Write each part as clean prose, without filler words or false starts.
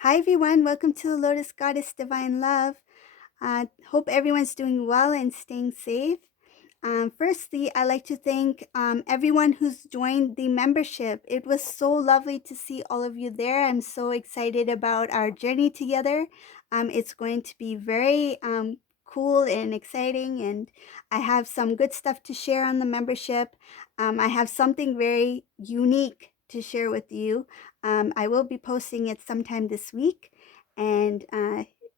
Hi everyone, welcome to the Lotus Goddess Divine Love. Hope everyone's doing well and staying safe. Firstly, I'd like to thank everyone who's joined the membership. It was so lovely to see all of you there. I'm so excited about our journey together. It's going to be very cool and exciting, and I have some good stuff to share on the membership. I have something very unique to share with you. I will be posting it sometime this week, and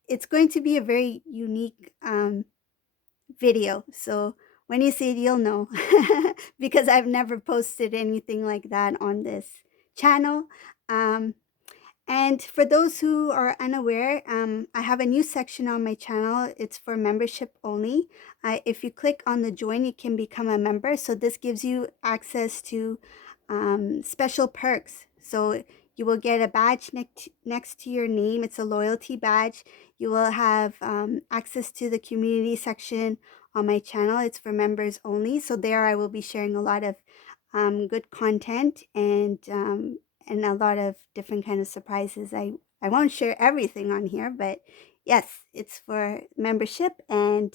it's going to be a very unique video. So when you see it, you'll know because I've never posted anything like that on this channel. Um, and for those who are unaware, I have a new section on my channel. It's for membership only. If you click on the join, you can become a member. So this gives you access to special perks. So you will get a badge next to your name. It's a loyalty badge. You will have access to the community section on my channel. It's for members only. So there I will be sharing a lot of good content and a lot of different kind of surprises. I won't share everything on here, but yes, it's for membership. And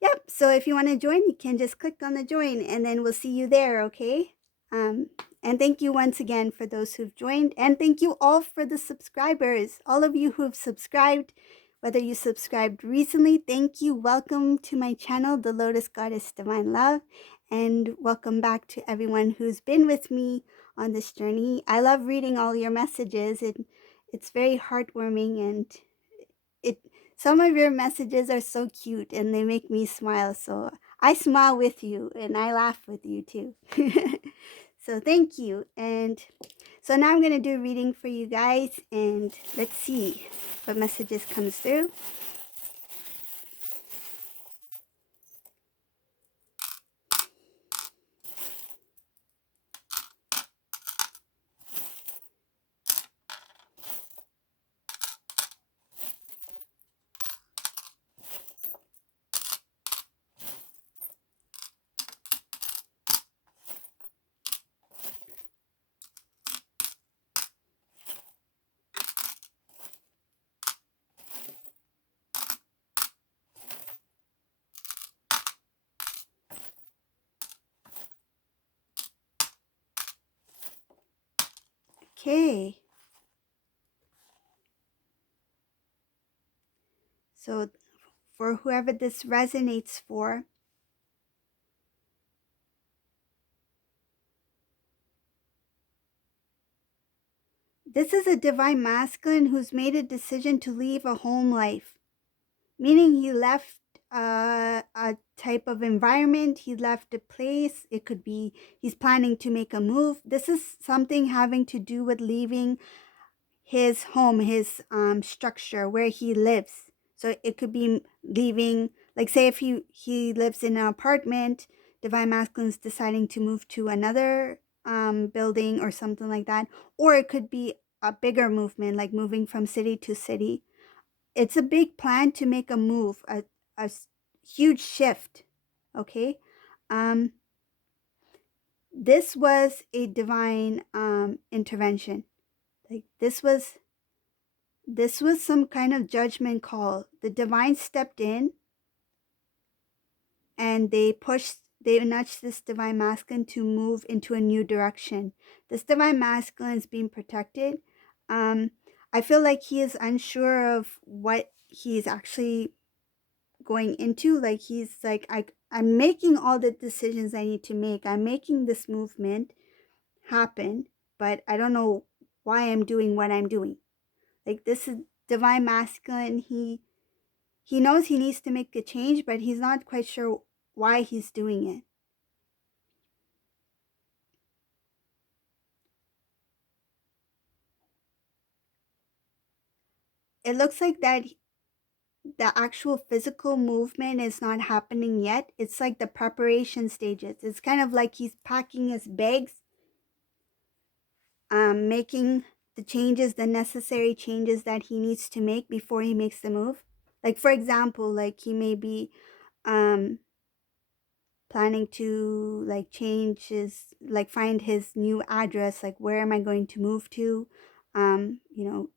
yep, so if you want to join, you can just click on the join and then we'll see you there, okay? Um, and thank you once again for those who've joined. And thank you all for the subscribers, all of you who've subscribed, whether you subscribed recently, thank you. Welcome to my channel, The Lotus Goddess Divine Love. And welcome back to everyone who's been with me on this journey. I love reading all your messages. It's very heartwarming, and it some of your messages are so cute and they make me smile. So I smile with you and I laugh with you too. So thank you. And so now I'm going to do a reading for you guys, and let's see what messages comes through. Okay. So for whoever this resonates for, this is a divine masculine who's made a decision to leave a home life, meaning he left a type of environment, he left a place. It could be he's planning to make a move. This is something having to do with leaving his home, his structure where he lives. So it could be leaving, like say if he lives in an apartment, divine masculine's deciding to move to another building or something like that. Or it could be a bigger movement, like moving from city to city. It's a big plan to make a move, a huge shift. Okay. um this was a divine intervention. Like this was some kind of judgment call. The divine stepped in and they nudged this divine masculine to move into a new direction. This divine masculine is being protected. um I feel like he is unsure of what he's actually going into. Like he's like, I'm making all the decisions I need to make. I'm making this movement happen, but I don't know why I'm doing what I'm doing. Like this is divine masculine. He knows he needs to make a change, but he's not quite sure why he's doing it. It looks like that the actual physical movement is not happening yet. It's like the preparation stages. It's kind of like he's packing his bags, making the changes, the necessary changes that he needs to make before he makes the move. Like for example, like he may be um, planning to like change his, like find his new address, like where am I going to move to, you know,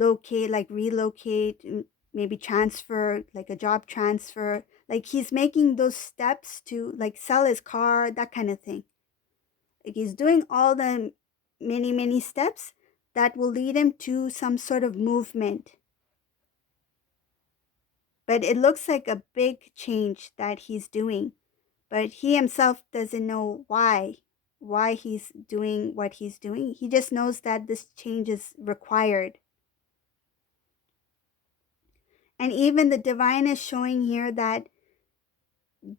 locate, like relocate, maybe transfer, like a job transfer. Like he's making those steps to like sell his car, that kind of thing. Like he's doing all the many, many steps that will lead him to some sort of movement. But it looks like a big change that he's doing. But he himself doesn't know why he's doing what he's doing. He just knows that this change is required. And even the divine is showing here that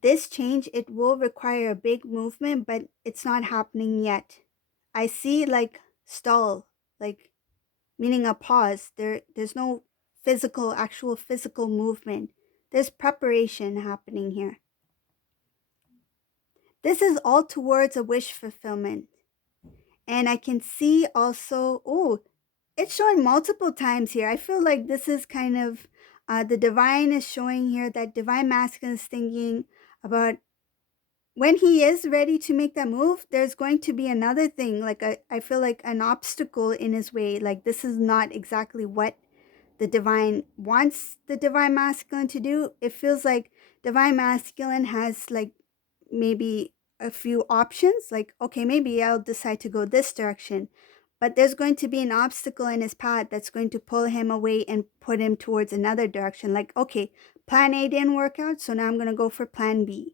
this change, it will require a big movement, but it's not happening yet. I see like stall, like meaning a pause. There's no actual physical movement. There's preparation happening here. This is all towards a wish fulfillment. And I can see also, oh, it's showing multiple times here. I feel like this is kind of, the divine is showing here that divine masculine is thinking about when he is ready to make that move, there's going to be another thing. Like I feel like an obstacle in his way. Like this is not exactly what the divine wants the divine masculine to do. It feels like divine masculine has like maybe a few options. Like, okay, maybe I'll decide to go this direction. But there's going to be an obstacle in his path that's going to pull him away and put him towards another direction. Like, okay, plan A didn't work out, so now I'm going to go for plan B.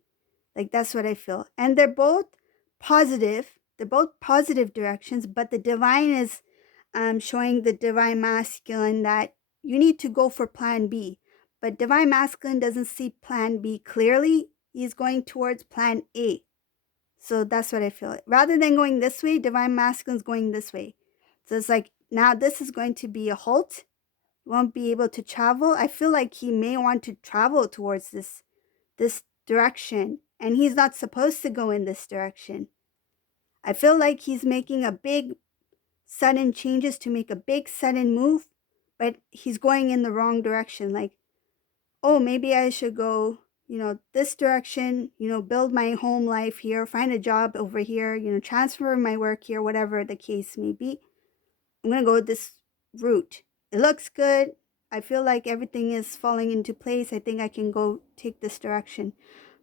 Like, that's what I feel. And they're both positive. They're both positive directions, but the divine is showing the divine masculine that you need to go for plan B. But divine masculine doesn't see plan B clearly. He's going towards plan A. So that's what I feel. Rather than going this way, divine masculine is going this way. So it's like, now this is going to be a halt. You won't be able to travel. I feel like he may want to travel towards this direction, and he's not supposed to go in this direction. I feel like he's making a big sudden changes to make a big sudden move, but he's going in the wrong direction. Like, oh, maybe I should go, this direction, build my home life here, find a job over here, transfer my work here, whatever the case may be. I'm going to go this route. It looks good. I feel like everything is falling into place. I think I can go take this direction.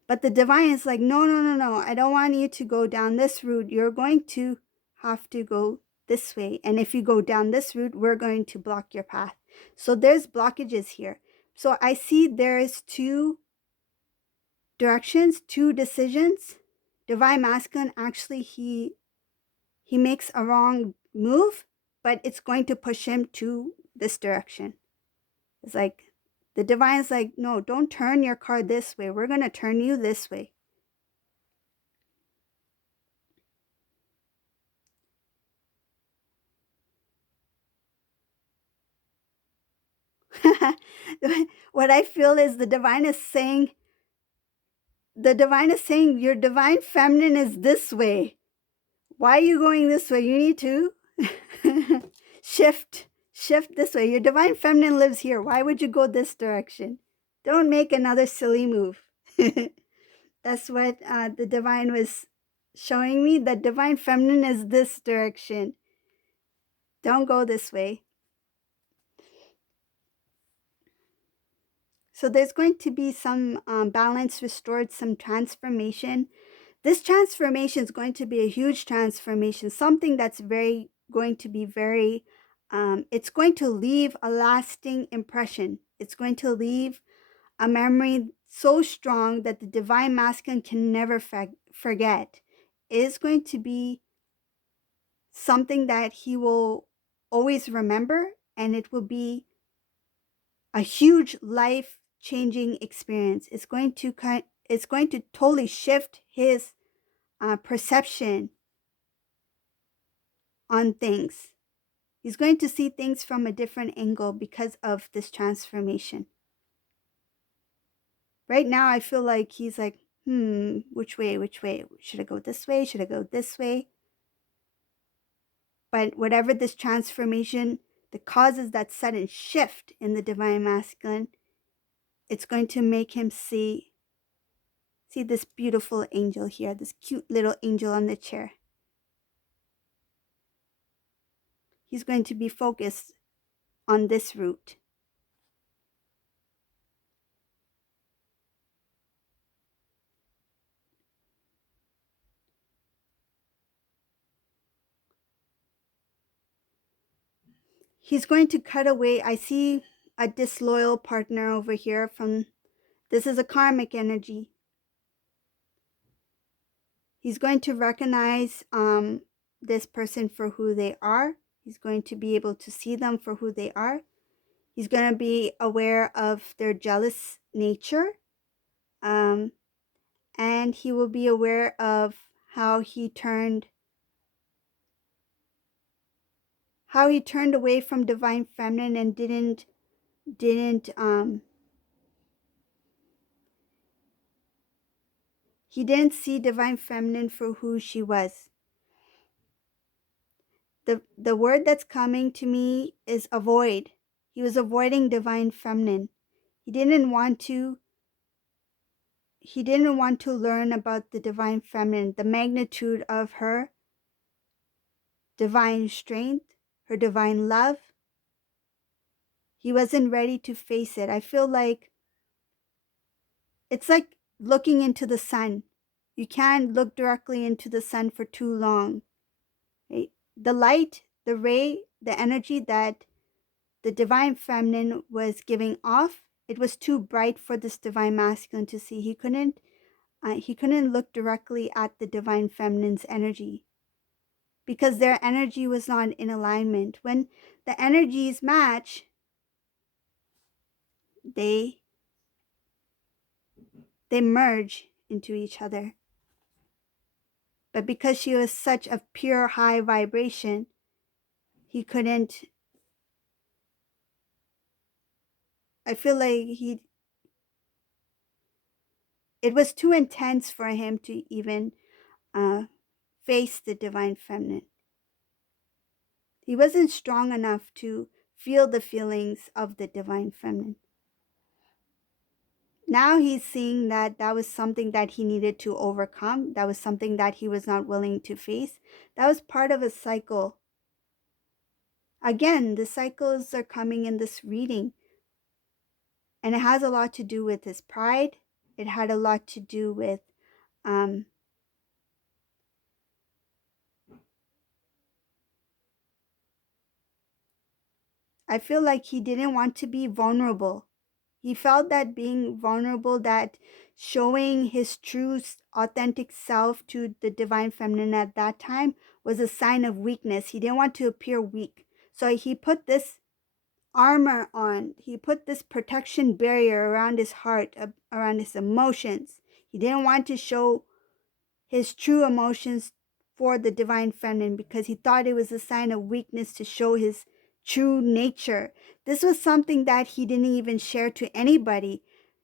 But the divine is like, no, no, no, no. I don't want you to go down this route. You're going to have to go this way. And if you go down this route, we're going to block your path. So there's blockages here. So I see there is two directions, two decisions. Divine masculine, actually, he makes a wrong move, but it's going to push him to this direction. It's like, the divine's like, no, don't turn your car this way. We're going to turn you this way. What I feel is the divine is saying, your divine feminine is this way. Why are you going this way? You need to shift this way. Your divine feminine lives here. Why would you go this direction? Don't make another silly move. That's what the divine was showing me. The divine feminine is this direction. Don't go this way. So there's going to be some balance restored, some transformation. This transformation is going to be a huge transformation, something that's going to be very, it's going to leave a lasting impression. It's going to leave a memory so strong that the divine masculine can never forget. It is going to be something that he will always remember, and it will be a huge life-changing experience. It's going to totally shift his perception on things. He's going to see things from a different angle because of this transformation. Right now, I feel like he's like, which way? Should I go this way? Should I go this way? But whatever this transformation that causes that sudden shift in the divine masculine, it's going to make him see this beautiful angel here, this cute little angel on the chair. He's going to be focused on this route. He's going to cut away. I see a disloyal partner over here from, this is a karmic energy. He's going to recognize this person for who they are. He's going to be able to see them for who they are. He's going to be aware of their jealous nature. Um, and he will be aware of how he turned away from divine feminine and didn't he didn't see divine feminine for who she was. The word that's coming to me is avoid. He was avoiding divine feminine. He didn't want to learn about the divine feminine, the magnitude of her divine strength, her divine love. He wasn't ready to face it. I feel like it's like looking into the sun. You can't look directly into the sun for too long. Right? The light, the ray, the energy that the divine feminine was giving off, it was too bright for this divine masculine to see. He couldn't look directly at the divine feminine's energy because their energy was not in alignment. When the energies match, they merge into each other. But because she was such a pure high vibration, he couldn't, I feel like it was too intense for him to even face the divine feminine. He wasn't strong enough to feel the feelings of the divine feminine. Now he's seeing that that was something that he needed to overcome. That was something that he was not willing to face. That was part of a cycle. Again, the cycles are coming in this reading. And it has a lot to do with his pride. It had a lot to do with I feel like he didn't want to be vulnerable. He felt that being vulnerable, that showing his true, authentic self to the divine feminine at that time was a sign of weakness. He didn't want to appear weak. So he put this armor on. He put this protection barrier around his heart, around his emotions. He didn't want to show his true emotions for the divine feminine because he thought it was a sign of weakness to show his true nature. This was something that he didn't even share to anybody.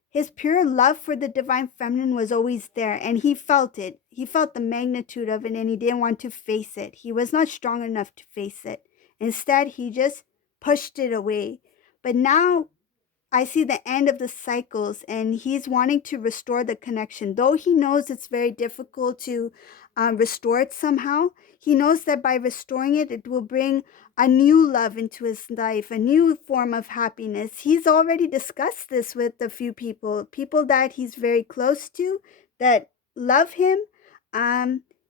His pure love for the divine feminine was always there, and he felt it. He felt the magnitude of it, and he didn't want to face it. He was not strong enough to face it. Instead, he just pushed it away. But now I see the end of the cycles, and he's wanting to restore the connection. Though he knows it's very difficult to restore it somehow, he knows that by restoring it, it will bring a new love into his life, a new form of happiness. He's already discussed this with a few people that he's very close to, that love him.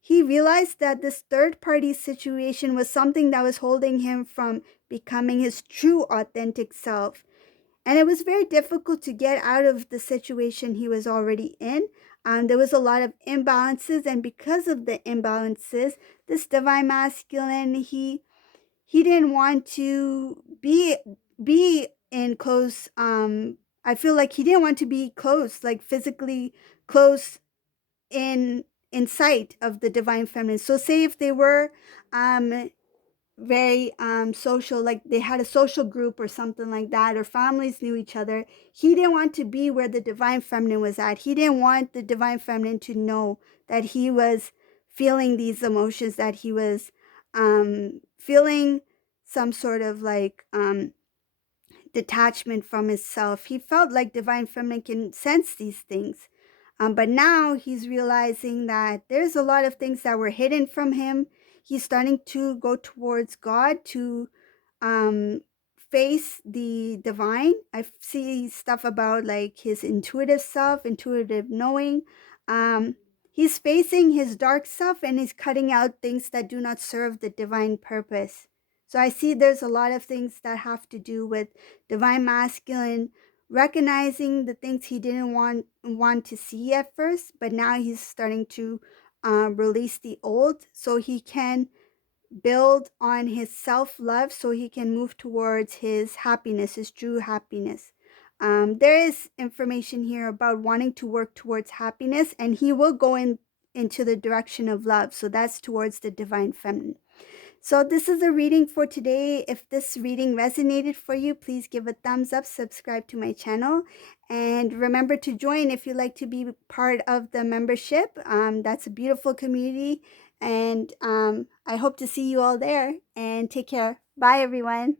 He realized that this third party situation was something that was holding him from becoming his true authentic self. And it was very difficult to get out of the situation he was already in. There was a lot of imbalances, and because of the imbalances, this divine masculine, he didn't want to be in close. I feel like he didn't want to be close, like physically close in sight of the divine feminine. So, say if they were very social, like they had a social group or something like that, or families knew each other, he didn't want to be where the divine feminine was at. He didn't want the divine feminine to know that he was feeling these emotions, that he was feeling some sort of like detachment from himself. He felt like divine feminine can sense these things. But now he's realizing that there's a lot of things that were hidden from him. He's starting to go towards God to face the divine. I see stuff about like his intuitive self, intuitive knowing. Um, he's facing his dark self and he's cutting out things that do not serve the divine purpose. So I see there's a lot of things that have to do with divine masculine, recognizing the things he didn't want to see at first, but now he's starting to release the old so he can build on his self-love so he can move towards his happiness, his true happiness. There is information here about wanting to work towards happiness, and he will go into the direction of love. So that's towards the divine feminine. So this is the reading for today. If this reading resonated for you, please give a thumbs up, subscribe to my channel, and remember to join if you'd like to be part of the membership. That's a beautiful community, and I hope to see you all there, and take care. Bye, everyone.